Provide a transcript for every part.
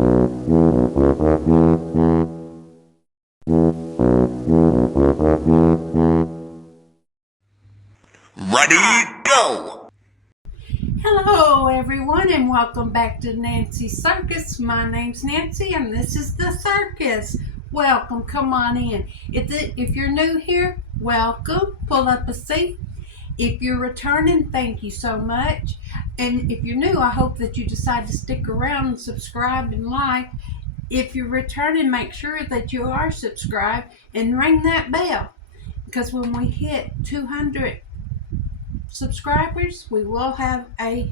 Ready, go! Hello everyone and welcome back to Nancy's Circus. My name's Nancy and this is the Circus. Welcome, come on in. If you're new here, welcome. Pull up a seat. If you're returning, thank you so much. And if you're new, I hope that you decide to stick around and subscribe and like. If you're returning, make sure that you are subscribed and ring that bell, because when we hit 200 subscribers, we will have a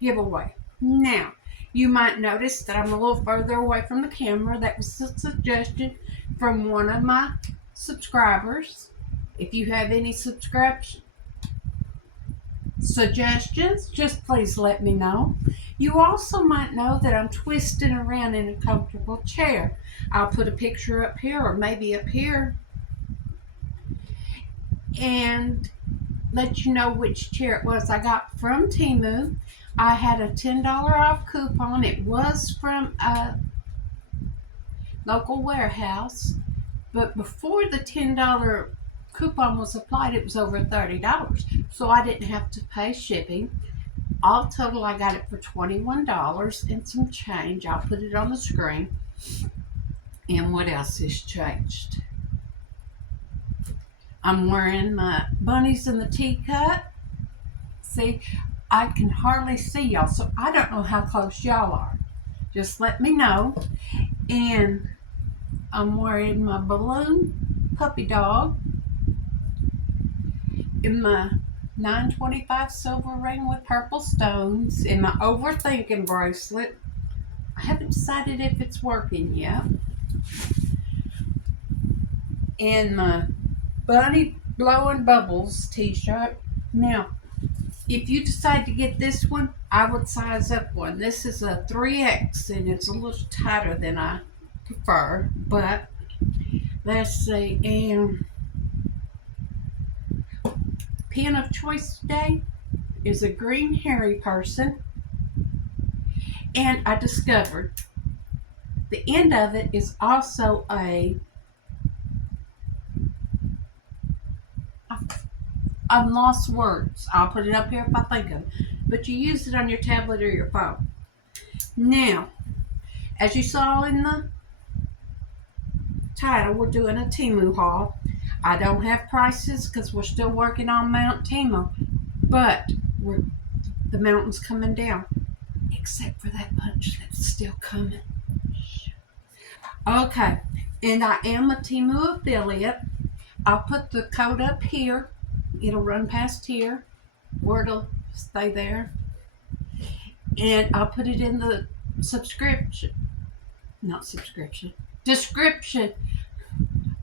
giveaway. Now, you might notice that I'm a little further away from the camera. That was a suggestion from one of my subscribers. If you have any suggestions, just please let me know. You also might know that I'm twisting around in a comfortable chair. I'll put a picture up here or maybe up here and let you know which chair it was I got from Temu. I had a $10 off coupon. It was from a local warehouse, but before the $10 coupon was applied, it was over $30, so I didn't have to pay shipping. All total, I got it for $21 and some change. I'll put it on the screen. And what else has changed? I'm wearing my bunnies in the teacup. See, I can hardly see y'all, so I don't know how close y'all are. Just let me know. And I'm wearing my balloon puppy dog in my 925 silver ring with purple stones, in my overthinking bracelet. I haven't decided if it's working yet. And my bunny blowing bubbles t-shirt. Now, if you decide to get this one, I would size up one. This is a 3X and it's a little tighter than I prefer, but let's see. And pin of choice today is a green hairy person. And I discovered the end of it is also I'm lost words. I'll put it up here if I think of it. But you use it on your tablet or your phone. Now, as you saw in the title, we're doing a Temu haul. I don't have prices because we're still working on Mount Temu. But the mountain's coming down. Except for that bunch that's still coming. Okay. And I am a Temu affiliate. I'll put the code up here. It'll run past here, or it'll stay there. And I'll put it in the description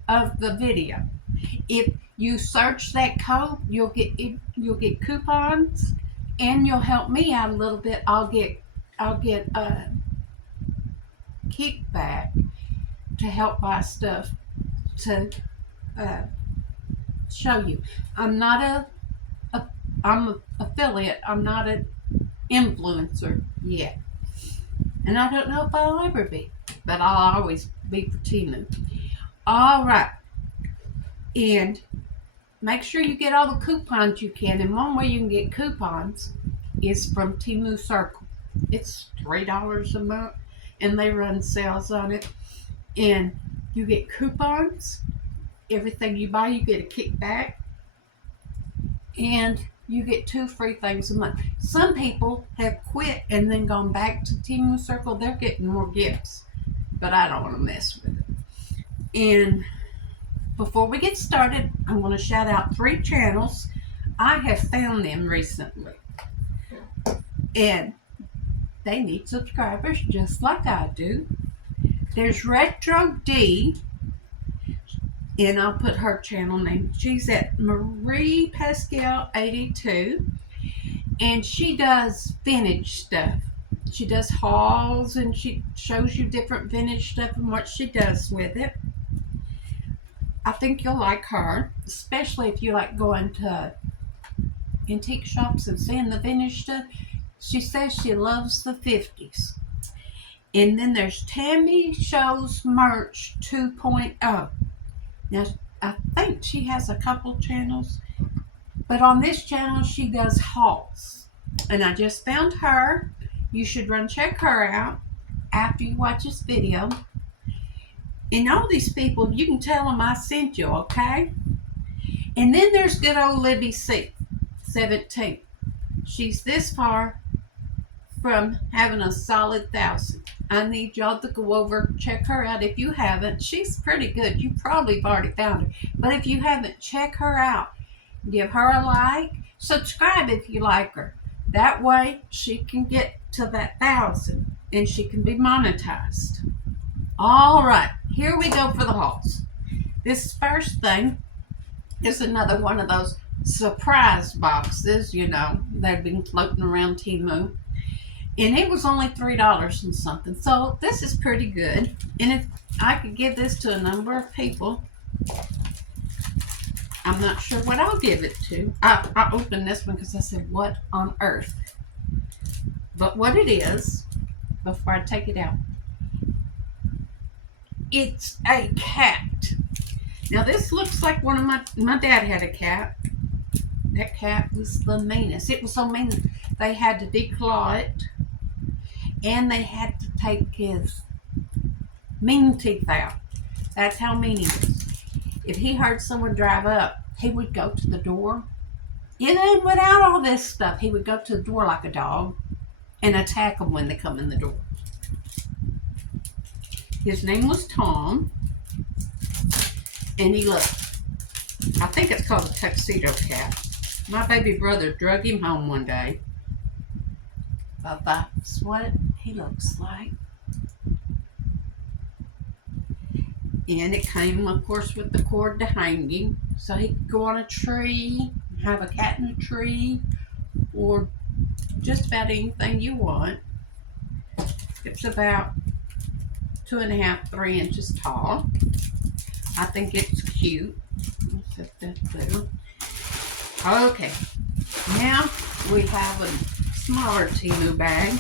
of the video. If you search that code, you'll get coupons, and you'll help me out a little bit. I'll get a kickback to help buy stuff to show you. I'm an affiliate. I'm not an influencer yet. And I don't know if I'll ever be. But I'll always be for Temu. Alright. And make sure you get all the coupons you can. And one way you can get coupons is from Temu Circle. It's $3 a month. And they run sales on it. And you get coupons. Everything you buy, you get a kickback, and you get 2 free things a month. Some people have quit and then gone back to Temu Circle. They're getting more gifts, but I don't want to mess with it. And before we get started, I want to shout out 3 channels. I have found them recently, and they need subscribers just like I do. There's Retro D. And I'll put her channel name. She's at Marie Pascal 82. And she does vintage stuff. She does hauls and she shows you different vintage stuff and what she does with it. I think you'll like her, especially if you like going to antique shops and seeing the vintage stuff. She says she loves the 50s. And then there's Tammy Shows Merch 2.0. Now, I think she has a couple channels, but on this channel, she does hauls. And I just found her. You should run check her out after you watch this video. And all these people, you can tell them I sent you, okay? And then there's good old Libby C, 17. She's this far from having a solid 1,000. I need y'all to go over, check her out if you haven't. She's pretty good. You probably have already found her. But if you haven't, check her out. Give her a like. Subscribe if you like her. That way she can get to that 1,000 and she can be monetized. All right, here we go for the hauls. This first thing is another one of those surprise boxes, you know, that have been floating around Temu. And it was only $3 and something. So this is pretty good. And if I could give this to a number of people, I'm not sure what I'll give it to. I opened this one because I said, what on earth? But what it is, before I take it out, it's a cat. Now this looks like one of my dad had a cat. That cat was the meanest. It was so mean they had to declaw it. And they had to take his mean teeth out. That's how mean he was. If he heard someone drive up, he would go to the door. And then without all this stuff, he would go to the door like a dog and attack them when they come in the door. His name was Tom. And he looked, I think it's called a tuxedo cat. My baby brother drug him home one day. But that's what he looks like. And it came, of course, with the cord to hang him. So he could go on a tree, have a cat in a tree, or just about anything you want. It's about 2.5, 3 inches tall. I think it's cute. I'll set that there. Okay, now we have a smaller Temu bag.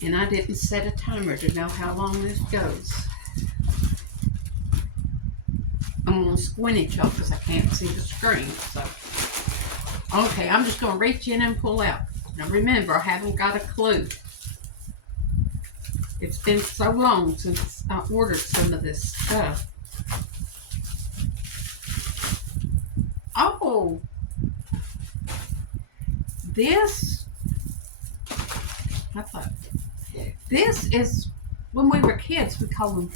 And I didn't set a timer to know how long this goes. I'm going to squint at y'all because I can't see the screen. So, okay, I'm just going to reach in and pull out. Now remember, I haven't got a clue. It's been so long since I ordered some of this stuff. Oh, this is, when we were kids, we called them,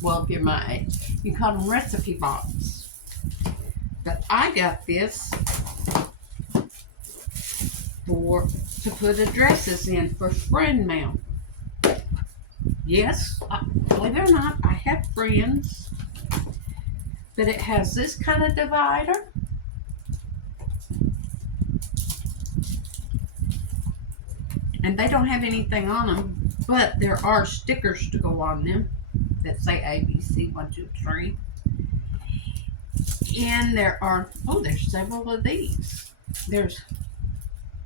well, if you're my age, you call them recipe box. But I got this to put addresses in for friend mail. Yes, believe it or not, I have friends. But it has this kind of divider. And they don't have anything on them, but there are stickers to go on them that say ABC 1, 2, 3. And there are, oh, there's several of these. There's,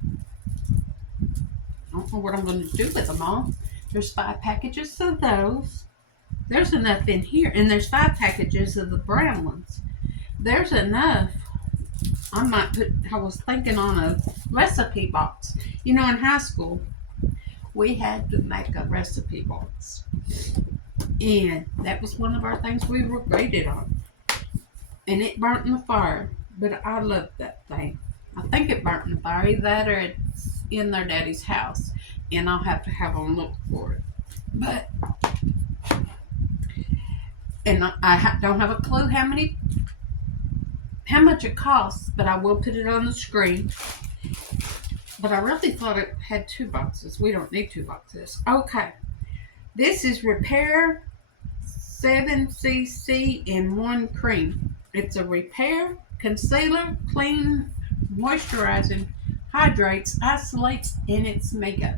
I don't know what I'm going to do with them all. There's 5 packages of those. There's enough in here. And there's 5 packages of the brown ones. There's enough. I might put, I was thinking on a recipe box. You know, in high school, we had to make a recipe box. And that was one of our things we were graded on. And it burnt in the fire. But I loved that thing. I think it burnt in the fire. Either that or it's in their daddy's house. And I'll have to have them look for it. But, and I don't have a clue how much it costs, but I will put it on the screen. But I really thought it had 2 boxes. We don't need 2 boxes. Okay. This is Repair 7cc in 1 cream. It's a repair, concealer, clean, moisturizing, hydrates, isolates, and it's makeup.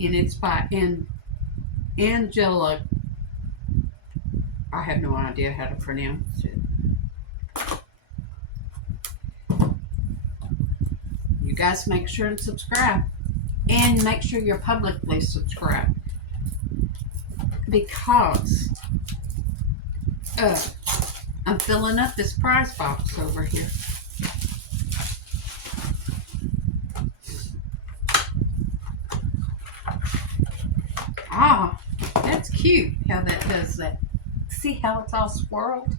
And it's by Angela. I have no idea how to pronounce it. You guys make sure and subscribe. And make sure you're publicly subscribed. Because I'm filling up this prize box over here. Ah, that's cute how that does that. See how it's all swirled?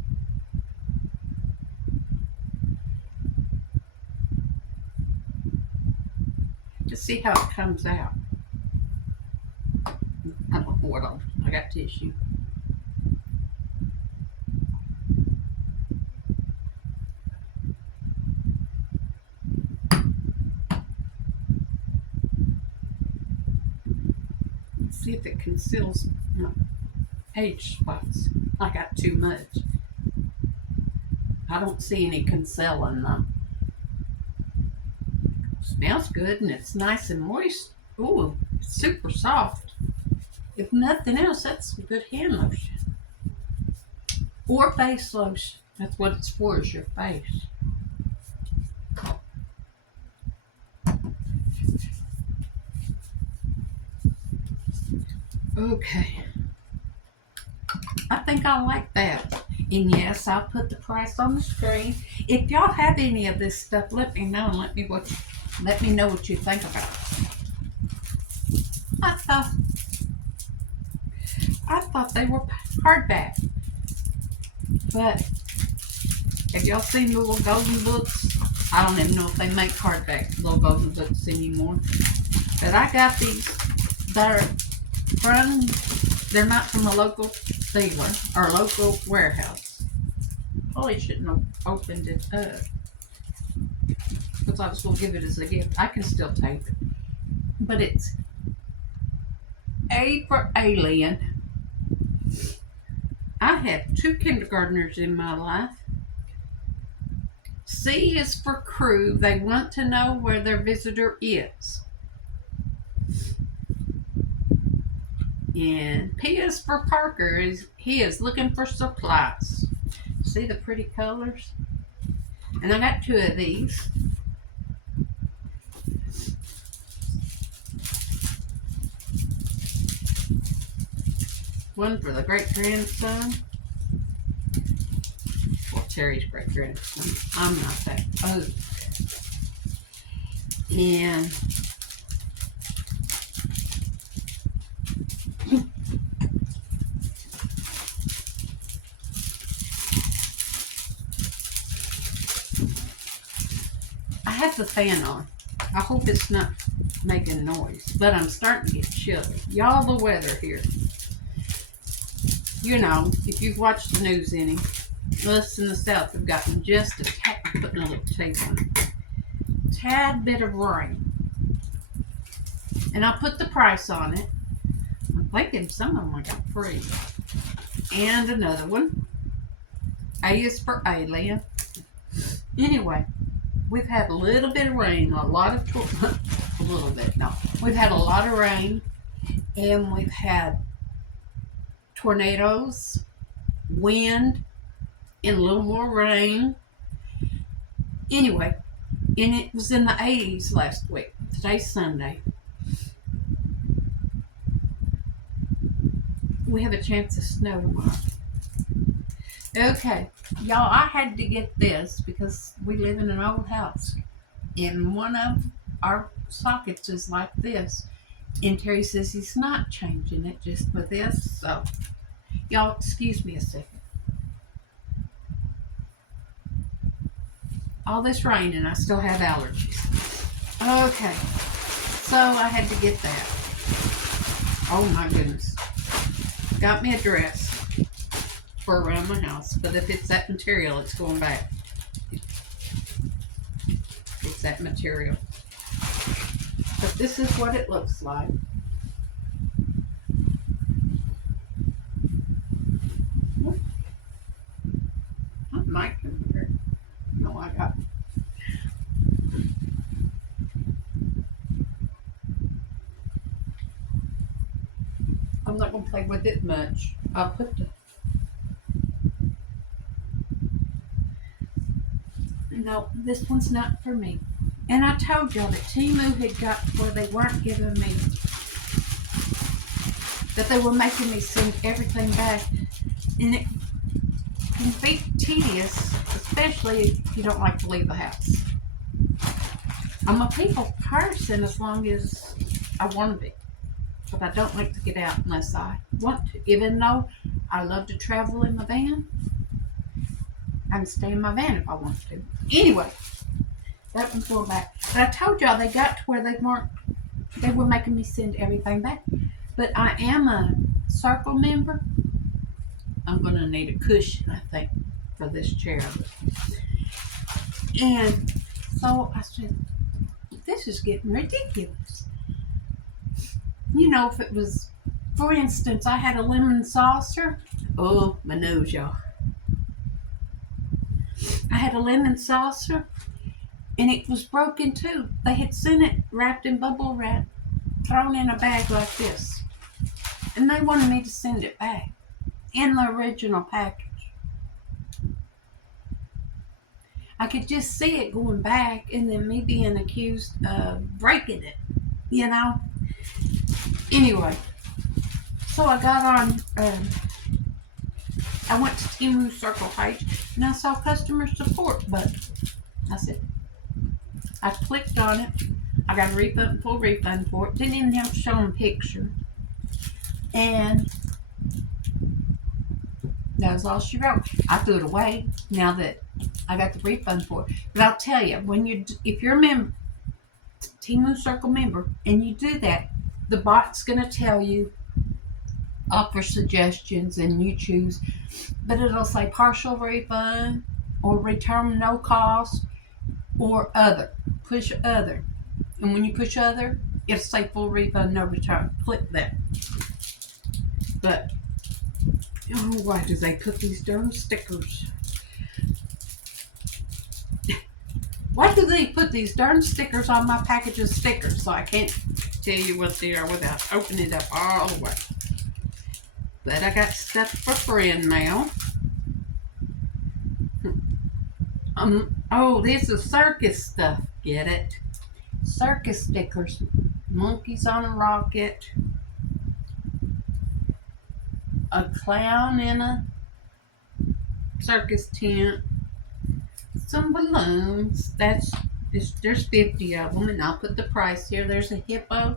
Just see how it comes out. I don't know what I got tissue. See if it conceals my page spots. I got too much. I don't see any concealing them. Smells good and it's nice and moist. Ooh, super soft. If nothing else, that's some good hand lotion. Or face lotion. That's what it's for, is your face. Okay. I think I like that. And yes, I'll put the price on the screen. If y'all have any of this stuff, let me know and let me know what you think about it. I thought they were hardback. But have y'all seen the little golden books? I don't even know if they make hardback little golden books anymore. But I got these. They're not from a local dealer or local warehouse. Probably shouldn't have opened it up because I was going to give it as a gift. I can still take it. But it's A for alien. I have 2 kindergartners in my life. C is for crew. They want to know where their visitor is. And P is for Parker. He is looking for supplies. See the pretty colors? And I got 2 of these. One for the great-grandson. Well, Terry's great-grandson. I'm not that old. And I have the fan on. I hope it's not making noise, but I'm starting to get chilly. Y'all, the weather here. You know, if you've watched the news any, us in the south have gotten just a tad, putting a little tape on it, tad bit of rain. And I'll put the price on it. I'm thinking some of them I got free. And another one. A is for alien. Anyway, we've had a little bit of rain, a lot of, a little bit, no. We've had a lot of rain, and we've had tornadoes, wind, and a little more rain. Anyway, and it was in the 80s last week. Today's Sunday. We have a chance of snow tomorrow. Okay, y'all, I had to get this because we live in an old house. And one of our sockets is like this. And Terry says he's not changing it just with this. So, y'all, excuse me a second. All this rain and I still have allergies. Okay, so I had to get that. Oh my goodness. Got me a dress for around my house, but if it's that material, it's going back. It's that material. But this is what it looks like. Not my computer. No, I got. I'm not going to play with it much. I'll put the. No, this one's not for me. And I told y'all that Temu had got to where they weren't giving me, that they were making me send everything back. And it can be tedious, especially if you don't like to leave the house. I'm a people person as long as I want to be. But I don't like to get out unless I want to. Even though I love to travel in my van, I can stay in my van if I want to. Anyway, that one's going back. But I told y'all they got to where they were making me send everything back. But I am a Circle member. I'm going to need a cushion, I think, for this chair. And so I said, this is getting ridiculous. You know, if it was, for instance, I had a lemon saucer. Oh, my nose, y'all. I had a lemon saucer, and it was broken too. They had sent it wrapped in bubble wrap, thrown in a bag like this. And they wanted me to send it back in the original package. I could just see it going back and then me being accused of breaking it, you know? Anyway, so I got on, I went to Temu Circle page and I saw customer support button. I said, I clicked on it. I got a full refund for it. Didn't even have to show them a picture. And that was all she wrote. I threw it away now that I got the refund for it. But I'll tell you, if you're a member, Temu Circle member, and you do that, the bot's going to tell you, offer suggestions, and you choose. But it'll say partial refund, or return no cost, or other. Push other. And when you push other, it'll say full refund, no return. Click that. But, oh, why do they put these darn stickers? Why do they put these darn stickers on my package of stickers so I can't tell you what they are without opening it up all the way? But I got stuff for friend now. Oh, this is Circus stuff. Get it? Circus stickers. Monkeys on a rocket. A clown in a circus tent. Some balloons. There's 50 of them, and I'll put the price here. There's a hippo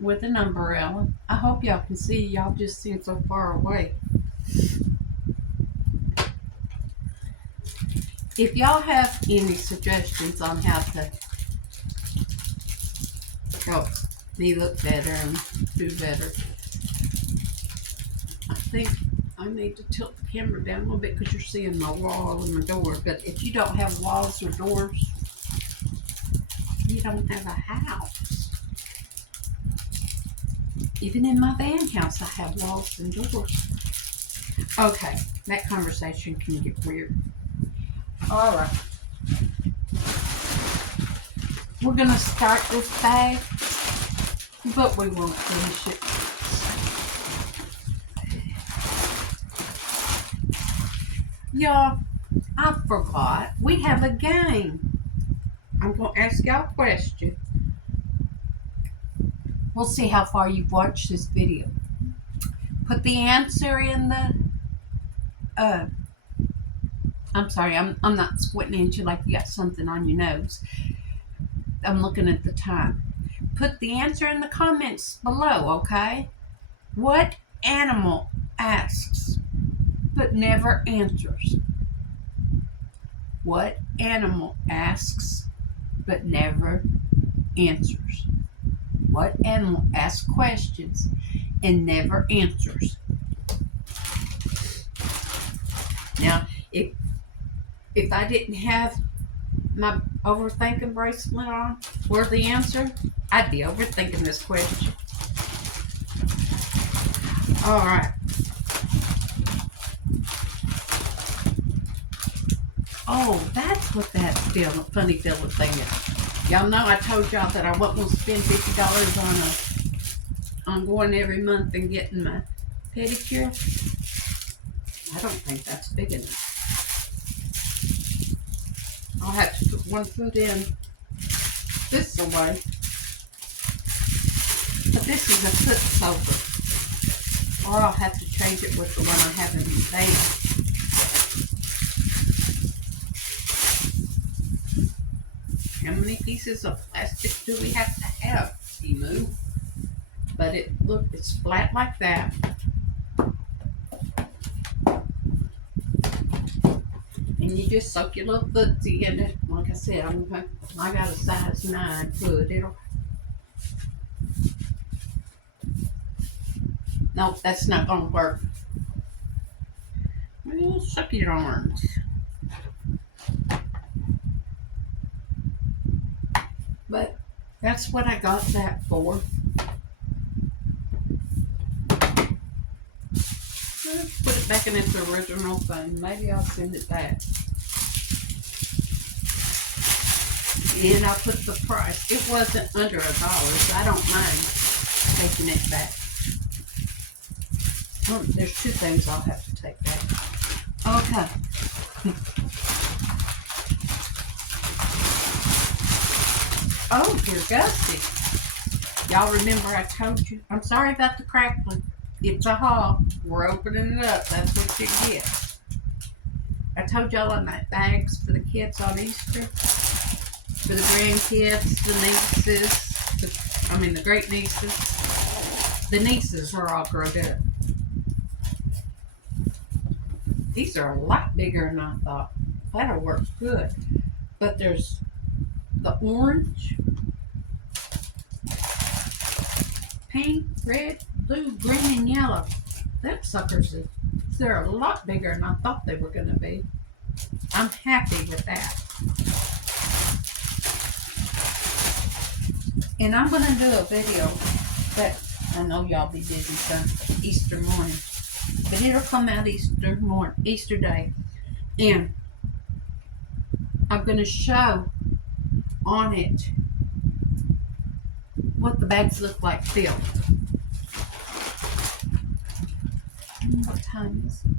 with an umbrella. I hope y'all can see. Y'all just seem so far away. If y'all have any suggestions on how to help me look better and do better, I think I need to tilt the camera down a little bit because you're seeing my wall and my door. But if you don't have walls or doors, you don't have a house. Even in my van house, I have walls and doors. Okay, that conversation can get weird. All right. We're going to start this bag, but we won't finish it. Y'all, I forgot. We have a game. I'm going to ask y'all a question. We'll see how far you've watched this video. Put the answer in the... I'm sorry, I'm not squinting at you like you got something on your nose. I'm looking at the time. Put the answer in the comments below, okay? What animal asks but never answers? What animal asks but never answers? What animal asks questions and never answers? Now, if I didn't have my overthinking bracelet on or the answer, I'd be overthinking this question. All right. Oh, that's what that funny feeling thing is. Y'all know I told y'all that I wasn't going to spend $50 on going every month and getting my pedicure. I don't think that's big enough. I'll have to put one foot in this away. But this is a foot soaker. Or I'll have to change it with the one I have in the bag. How many pieces of plastic do we have to have, Temu? But it's flat like that. And you just soak your little footsie in it. Like I said, I got a size 9 foot. Nope, that's not gonna work. Well, suck your arms. But that's what I got that for. Let's put it back in its original thing. Maybe I'll send it back. And I'll put the price. It wasn't under $1, so I don't mind taking it back. Oh, there's 2 things I'll have to take back. Okay. Oh, dear Gusty. Y'all remember I told you? I'm sorry about the crackling. It's a haul. We're opening it up. That's what you get. I told y'all on that bags for the kids on Easter. For the grandkids, the nieces, the great nieces. The nieces are all grown up. These are a lot bigger than I thought. That'll work good. But there's the orange, pink, red, blue, green, and yellow. Them suckers, they're a lot bigger than I thought they were going to be. I'm happy with that. And I'm going to do a video that I know y'all be busy some Easter morning. But it'll come out Easter Day. And I'm going to show on it what the bags look like filled. What time is it?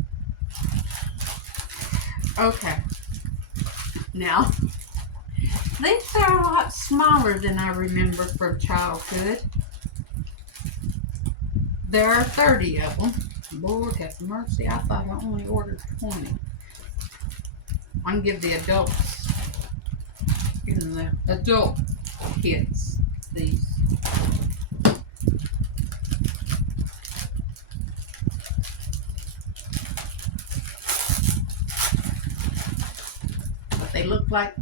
Okay. Now, these are a lot smaller than I remember from childhood. There are 30 of them. Lord have mercy, I thought I only ordered 20. I can give the adults in the adult kids these. But they look like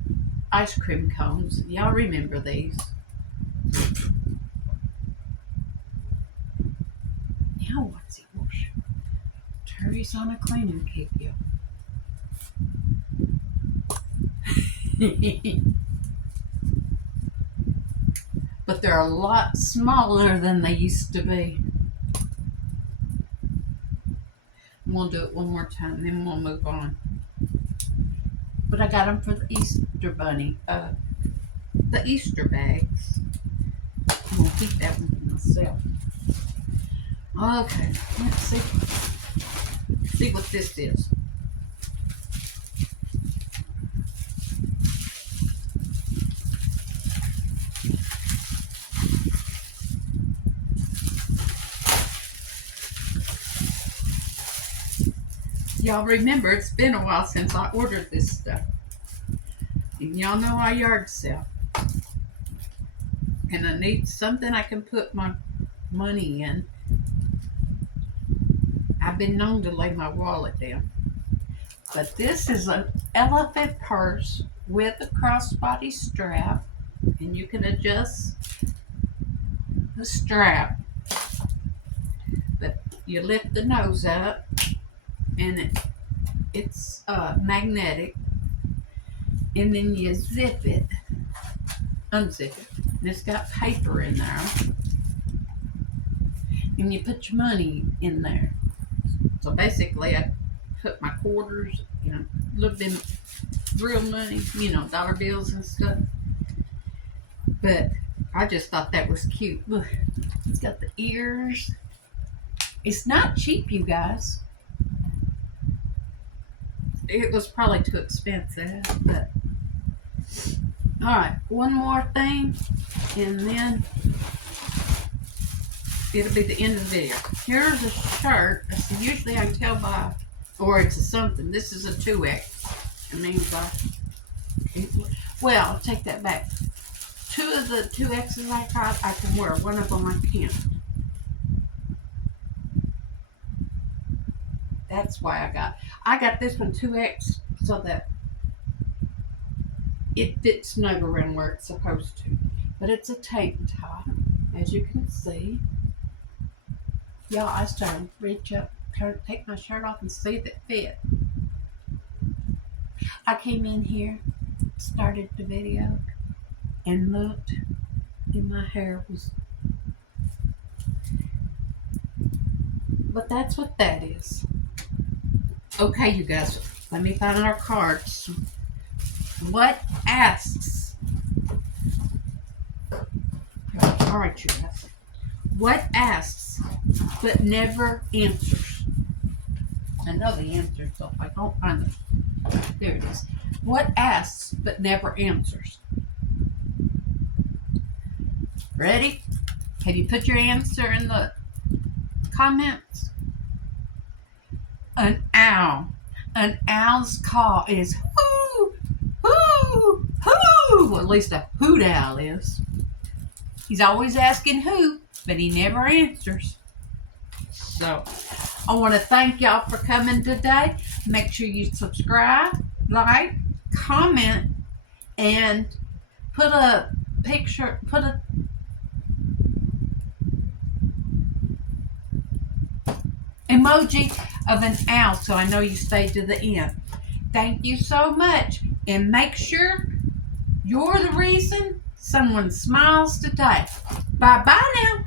ice cream cones. Y'all remember these. Now what's it wash? Terry's on a cleaning kick, yo. But they're a lot smaller than they used to be. We'll do it one more time, then we'll move on. But I got them for the Easter bunny, the Easter bags. I'm gonna keep that one for myself. Okay, let's see. See what this is. Y'all remember, it's been a while since I ordered this stuff. And y'all know I yard sell. And I need something I can put my money in. I've been known to lay my wallet down. But this is an elephant purse with a crossbody strap. And you can adjust the strap. But you lift the nose up. And it's magnetic, and then you zip it, unzip it, and it's got paper in there, and you put your money in there. So basically I put my quarters, a little bit of real money, dollar bills and stuff, but I just thought that was cute. Look, it's got the ears. It's not cheap, you guys. It was probably too expensive, but Alright, one more thing, and then it'll be the end of the video. Here's a shirt. So usually I can tell by, or it's a something. This is a 2X. It means well, I'll take that back. 2 of the 2Xs I got, I can wear. One of them I can't. That's why I got this one 2X so that it fits snug around where it's supposed to. But it's a tank top, as you can see. Y'all, I started to reach up, take my shirt off and see if it fit. I came in here, started the video, and looked, and my hair was... But that's what that is. Okay, you guys, let me find our cards. What asks? Alright, you guys. What asks but never answers? I know the answer, so if I don't find it. There it is. What asks but never answers? Ready? Have you put your answer in the comments? An owl. An owl's call is hoo, hoo, hoo. Well, at least a hoot owl is. He's always asking who, but he never answers. So, I want to thank y'all for coming today. Make sure you subscribe, like, comment, and put a picture, put a emoji of an owl so I know you stayed to the end. Thank you so much, and make sure you're the reason someone smiles today. Bye-bye now.